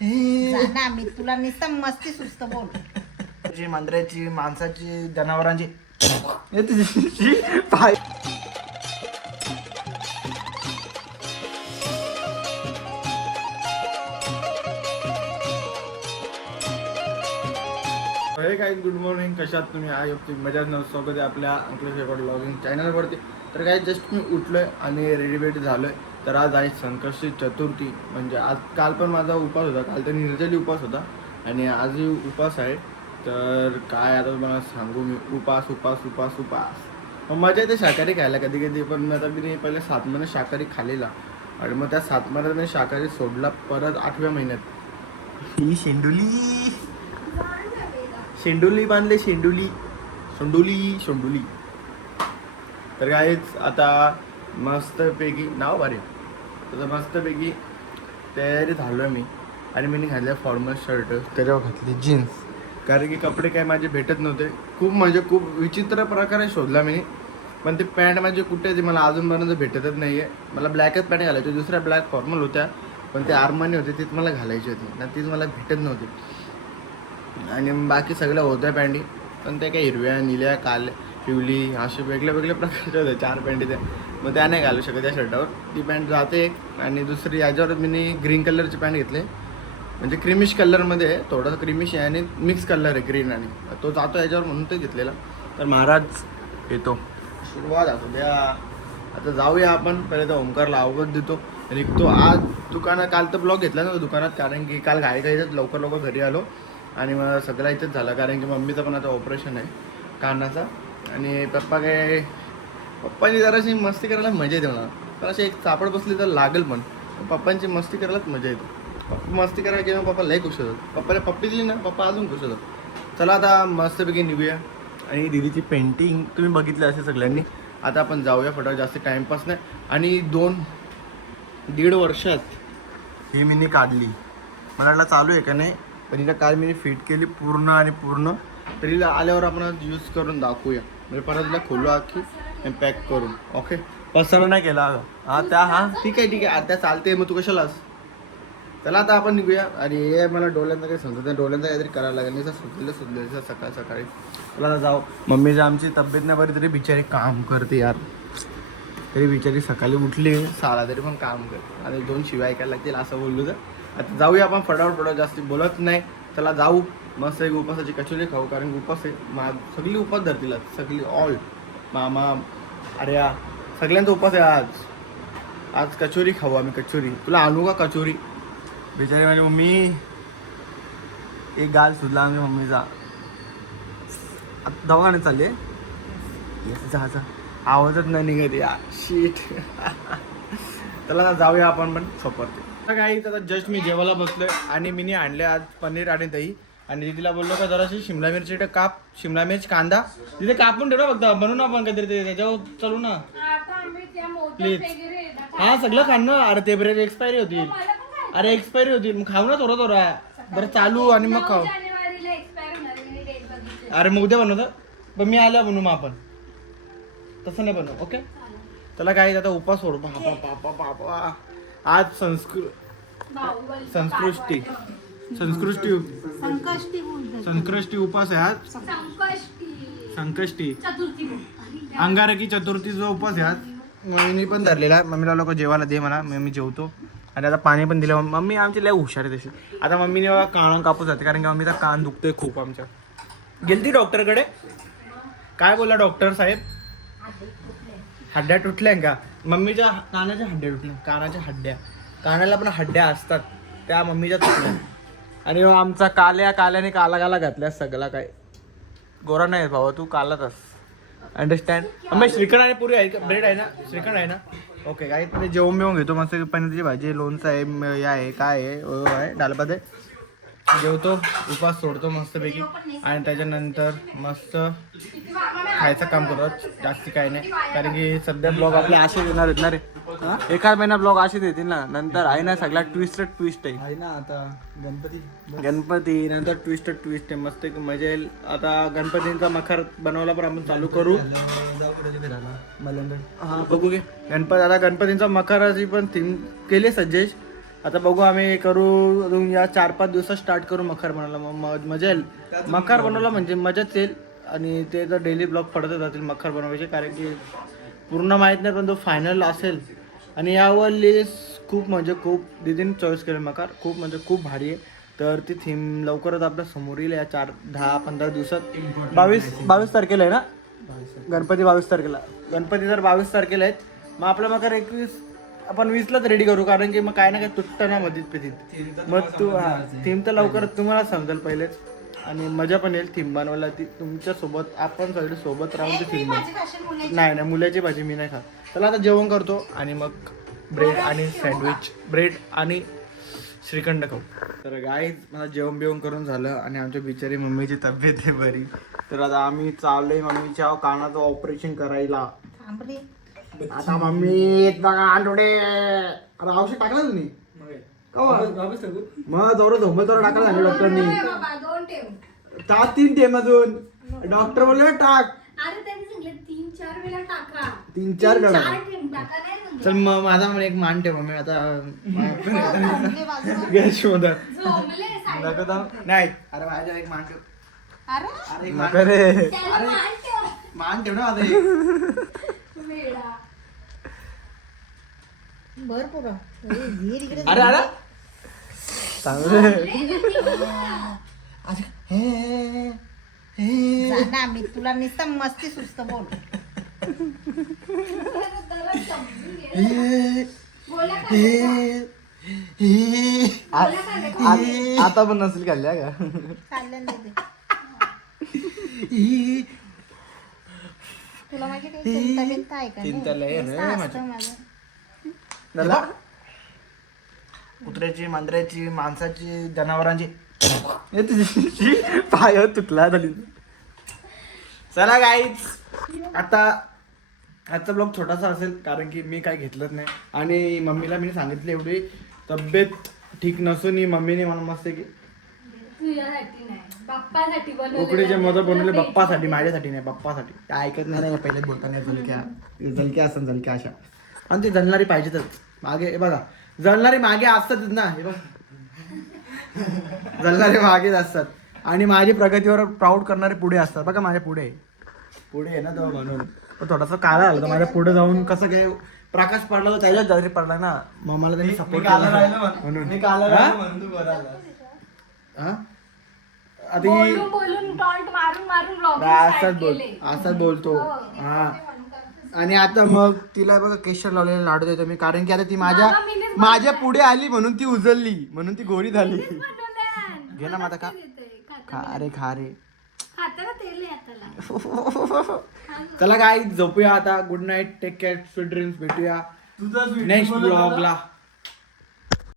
जा ना मी तुला नुसतं मस्ती सुस्त बोल. जी मांजराची माणसाची जनावरांची. हे तुझी पाय. हे काय गुड मॉर्निंग कशात तुम्ही? आय होप तुम्ही मजाच न. स्वागत आहे आपल्या अंकलेश रेकॉर्ड लॉगिंग चॅनलवरती तर काय जस्ट मी उठलोय आणि रेडीमेड झालोय. तर आज आहे संकष्टी चतुर्थी म्हणजे आज काल पण माझा उपास होता काल तर निर्जली उपास होता आणि आजही उपास आहे. तर काय आता तुम्हाला सांगू मी उपास उपास उपास उपास. मग मजा येते शाकाहारी खायला कधी कधी पण आता मी पहिले सात महिने शाकाहारी खाल्लेला आणि मग त्या सात महिन्यात मी शाकाहारी सोडला परत आठव्या महिन्यात. ही शेंडुली. शेंडुली बांधले शेंडुली. शेंडुली शेंडुली. तर काहीच आता मस्तपैकी नाव भारी. तर मस्तपैकी तयारी झालो आहे मी. आणि मी घातले फॉर्मल शर्ट त्याच्यावर घातली जीन्स कारण की कपडे काय माझे भेटत नव्हते. खूप म्हणजे खूप विचित्र प्रकारे शोधला मी. पण ते पॅन्ट माझे कुठे ते मला अजूनपर्यंत भेटतच नाही आहे मला ब्लॅकच पॅन्ट घालायची. दुसऱ्या ब्लॅक फॉर्मल होत्या. पण ते आर्मानी होते तीच मला घालायची होती. ना तीच मला भेटत नव्हती. आणि बाकी सगळ्या होत्या पॅन्टी पण त्या काही हिरव्या निळ्या काल पिवली असे वेगळ्या वेगळ्या प्रकारचे होते चार पॅन्टी त्या मग त्या नाही घालू शकत त्या शर्टावर ती पॅन्ट जाते एक आणि दुसरी याच्यावर मी ग्रीन कलरची पॅन्ट घेतली. म्हणजे क्रिमिश कलरमध्ये आहे थोडासा क्रिमिश आहे आणि मिक्स कलर आहे ग्रीन आणि. तो जातो याच्यावर म्हणून ते घेतलेला. तर महाराज येतो. सुरुवात असू द्या आता जाऊया आपण. पहिले तर ओमकारला अवगत देतो. निघतो. आज दुकानात काल तर ब्लॉग घेतला ना दुकानात कारण की काल घाई घाईतच लवकर लवकर घरी आलो. आणि मग सगळं इथंच झालं. कारण की मम्मीचं पण आता ऑपरेशन आहे. कानाचा. आणि पप्पा काय पप्पांची जराशी मस्ती करायला मजा येते म्हणा. तर अशी एक चापड बसली तर लागेल पण. पप्पांची मस्ती करायलाच मजा येते. पप्पा मस्ती करायला गेलं पप्पा लय खुश होतात. पप्पाला पप्पी दिली ना पप्पा अजून खुश होतात. चला आता मस्तपैकी निघूया. आणि दिदीची पेंटिंग तुम्ही बघितलं असेल सगळ्यांनी. आता आपण जाऊया फटाफट जास्त टाईमपास नाही. आणि दोन दीड वर्षात ही मी काढली. मला वाटलं चालू आहे का नाही? पण हिला काल मी फिट केली पूर्ण आणि पूर्ण. तर हिला आल्यावर आपण यूज करून दाखवूया. म्हणजे परत हिला खोलू आखी आणि पॅक करून. ओके पसरा नाही केला. हा त्या हा. ठीक आहे ठीक आहे. आता चालते मग तू कशालास? चला आता आपण निघूया. आणि हे मला डोळ्यांचं काही समजत नाही. डोळ्यांचं काहीतरी करायला लागेल. नाही सुचलेलं सुचलेलं सकाळ सकाळी. चला आता जाऊ. मम्मीची आमची तब्येत नाही बरी तरी बिचारी काम करते यार. तरी बिचारी सकाळी उठली. साला तरी पण काम करते. आणि दोन शिवाय ऐकायला लागतील असं बोललो तर. आता जाऊया आपण फटाफट फटाफट. जास्त बोलत नाही. चला जाऊ. मस्त एक उपासाची कचोरी खाऊ कारण उपास आहे मा सगळी उपास धरतील आज. सगळी ऑल मामा अरे सगळ्यांचा उपास आहे आज. आज कचोरी खाऊ आम्ही कचोरी. तुला आणू का कचोरी? बिचारी माझी मम्मी एक गाल सुधला आमच्या मम्मीचा. आता दवाखान्यात चालली येस जा जा. आवाजच नाही निघत या शीट चला जाऊया आपण पण. सोपरते काही आता जस्ट मी जेवायला बसलोय आणि मी आणले आज पनीर आणि दही. आणि दीदीला बोललो का जराशी शिमला मिरची काप शिमला मिरच कांदा. तिथे कापून ठेवा फक्त बनवू ना आपण काहीतरी ते त्याच्यावर चालू ना. प्लीज हा सगळं खाण. ना अरे ते बरे एक्सपायरी होतील अरे एक्सपायरी होतील मग खाऊ ना थोडा थोडा. बरं चालू आणि मग खाऊ. अरे मग उद्या बनवतं. पण मी आल्या बनवू मग आपण. तसं नाही बनव ओके त्याला काय आता उपास सोड. बापा बापा बापा आज संस्कृत संस्कृष्टी. संस्कृष्टी संकष्टी उपास आहे आज. संकष्टी. अंगारकी चतुर्थीचा उपास आहे आज. मम्मीने पण धरलेला. मम्मीला लोक जेवायला दे मला मम्मी जेवतो. आणि आता पाणी पण दिलं. मम्मी आमची लय हुशार आहे तशी. आता मम्मीने बघा कान कापूस जाते कारण की मम्मीचा कान दुखतोय खूप आमच्या. गेलती डॉक्टरकडे? काय बोला डॉक्टर साहेब? हड्ड्या तुटल्या का? मम्मीच्या कानाच्या हड्ड्या तुटल्या कानाच्या हड्ड्या. कानाला पण हड्ड्या असतात त्या मम्मीच्या तुटल्या आणि मग आमचा काल्या काल्याने काला काला घातल्या सगळा काय गोरा नाही भावा तू कालातच अंडरस्टँड मग श्रीखंड आणि पुरी आहे का? ब्रेड आहे ना? श्रीखंड आहे ना? ओके काय ते जेवण बिवून घेतो. मस्त पनीरची भाजी लोणचं आहे हे आहे काय आहे? ओ आहे डालभात आहे. जेवतो उपास सोडतो मस्तपैकी. आणि त्याच्यानंतर मस्त खायचं काम करत जास्ती काय नाही. कारण की सध्या ब्लॉग आपले असे येणार आहेत ना रे. एखाद महिना ब्लॉग असेच येतील ना. नंतर आहे ना सगळा ट्विस्ट ट्विस्ट आहे. ना आता गणपती. गणपती नंतर ट्विस्ट ट्विस्ट आहे. मस्त एक मजा येईल. आता गणपतींचा मखर बनवायला पण आपण चालू करू. हा बघू घे. गणपती आता गणपतींचा मखराची पण थीम केली सजेश. आता बघू आम्ही करू. अजून या चार पाच दिवसात स्टार्ट करू मखर बनवला मग मजा येईल. मखर बनवला म्हणजे मजाच येईल. आणि ते तर डेली ब्लॉग पडतच जातील मखर बनवायचे कारण की पूर्ण माहीत नाही पण तो फायनल असेल. आणि यावर लिस्ट खूप म्हणजे खूप दिदीने चॉईस केले मकार खूप म्हणजे खूप भारी आहे. तर ती थीम लवकरच आपल्यासमोर येईल या चार दहा पंधरा दिवसात. बावीस बावीस तारखेला आहे ना? गणपती बावीस तारखेला. गणपती जर बावीस तारखेला आहेत. मग आपला मकर एकवीस आपण वीसलाच रेडी करू कारण की मग काय ना काय तुटतं ना मधीत पितीत मग तू हा थीम तर लवकरच तुम्हाला समजेल पहिलेच. आणि मजा पण येईल थीम बनवायला. ती तुमच्यासोबत आपण सगळे सोबत राहून ती थीम नाही नाही मुलाची भाजी मी नाही खात. चला आता जेवण करतो आणि मग ब्रेड आणि सँडविच ब्रेड आणि श्रीखंड खाऊ. तर गाईज मला जेवण बिवण करून झालं आणि आमच्या बिचारी मम्मीची तब्येत आहे बरी. तर आता आम्ही चाललोय मम्मीच्या कानाचं ऑपरेशन करायला. आता मम्मी बघा आंडोडे अरे औषध टाकलं तुम्ही? मग जोर झोंबल तोरा टाकला झाले डॉक्टरनी. दोन ठेव ता तीन टेम अजून. डॉक्टर बोलले टाक. अरे त्यांनी सांगितलं तीन चार वेळा टाका. तीन चार ठेव टाका. नाही म्हणलं. चल मग माझा पण एक मान ठेव मम्मी आता थांबले बाजूला. गॅसमध्ये झोंबले नाही अरे माझ्या एक मान ठेव. अरे? अरे एक मान रे. त्याला मान ठेव. मान ठेव ना एक. वेडा. धीर इकडे अरे अरे. जा ना मी तुला नुसतं मस्ती सुस्त बोल काय रे? आता पण नसेल खाल्ल्या का चाललं नाही ते तुला माझी काही चिंता बिंता आहे का नाही? चिंता लय आहे रे नुसतं माझी. असतं माझं. दादा कुत्र्याची मांजऱ्याची माणसाची जनावरांची. हे तुझी पाय तुटला झाली चला गाईच आता आजचा ब्लॉग छोटासा असेल कारण की मी काय घेतलंच नाही. आणि मम्मीला मी सांगितलं एवढी तब्येत ठीक नसून मम्मीने मला मस्त की उकडीचे. मोदक बनवले बाप्पासाठी माझ्यासाठी नाही बाप्पासाठी. काय ऐकत नाही. रे पहिले बोलताना झलक्या झलक्या असतात झलक्या अशा. आणि ती जळणारी पाहिजेतच. मागे हे बघा. जळणारी मागे असतातच ना हे बघ. जळणारे मागेच असतात. आणि माझी प्रगतीवर प्राऊड करणारे पुढे असतात. बघा माझ्या पुढे. पुढे आहे ना तो म्हणून. पण थोडासा काळा आला होता. माझ्या पुढे जाऊन कसं काय प्रकाश पडला तर त्याच्याच जरी पडला ना. मग मला त्यांनी सपोर्ट केला म्हणून. हा? हा? आता ही बोलून बोलून टॉन्ट मारून मारून vlogging असाच बोल. असाच बोलतो. हा. आणि आता मग तिला बघा केशर लावलेला लाडू देतो मी कारण की आता ती माझ्या मीनेच माझ्या पुढे आली म्हणून ती उजळली म्हणून ती गोरी झाली. घे ना मग आता का येते. खाता- खा अरे खा रे. हाताला तेल आहे हाताला. चला काय झोपूया आता. Good night take care sweet dreams भेटूया. नेक्स्ट ब्लॉगला